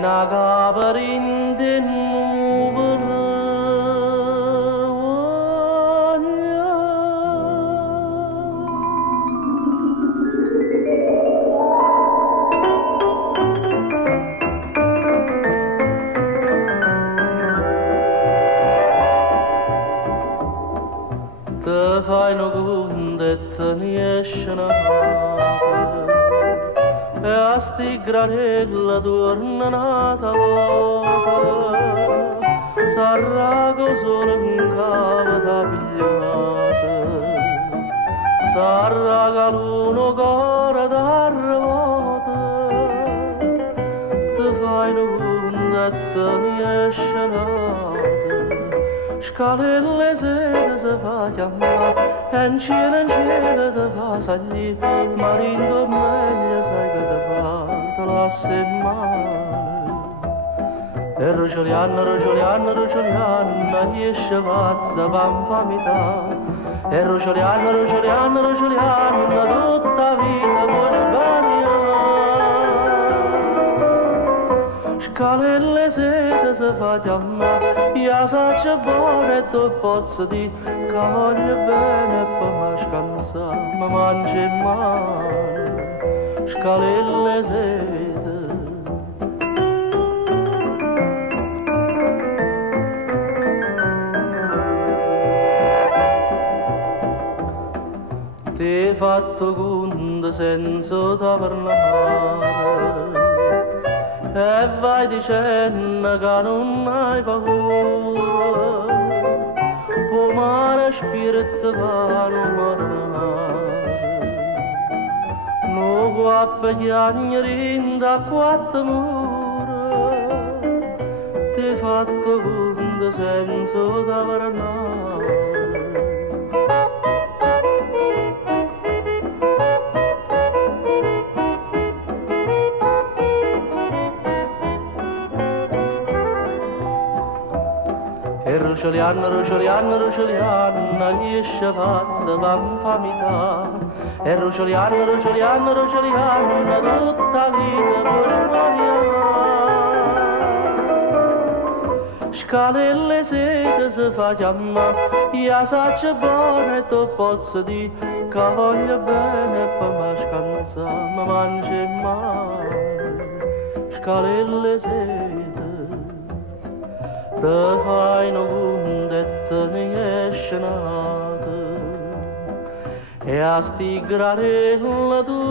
na gaber in den Nubel. Te fai no gundetta niescenata e a sti granella tornata vuota sarrago solo in cava da pigliata sarraga l'uno cuore da vuota te fai no gundetta niescenata scalelle sede se fa chiamare in cielo te fa salire marindo meglio sai che te fa te la settimana e rociolianna riesce pazza panfamità e rociolianna tutta vita può sbagliare scalelle sede se fa chiamare io saccio buone e tu pozzo di che voglio bene e poi mi scansa mi mangi male scalelle sede ti fatto conto senza tavernare e vai dicendo che non hai paura può mare spirito va non marnare non guappa chiagnere da quattro mura ti fatto conto senza tavernare rociolianna riesce pazza panfamità e rociolianna tutta vita può sbagliare scalelle sede se fa chiamare io saccio buone e tu pozzo di che voglio bene e poi mi scansa mi mangi male scalelle sede te fai no gundetta niescenata e a sti granella tu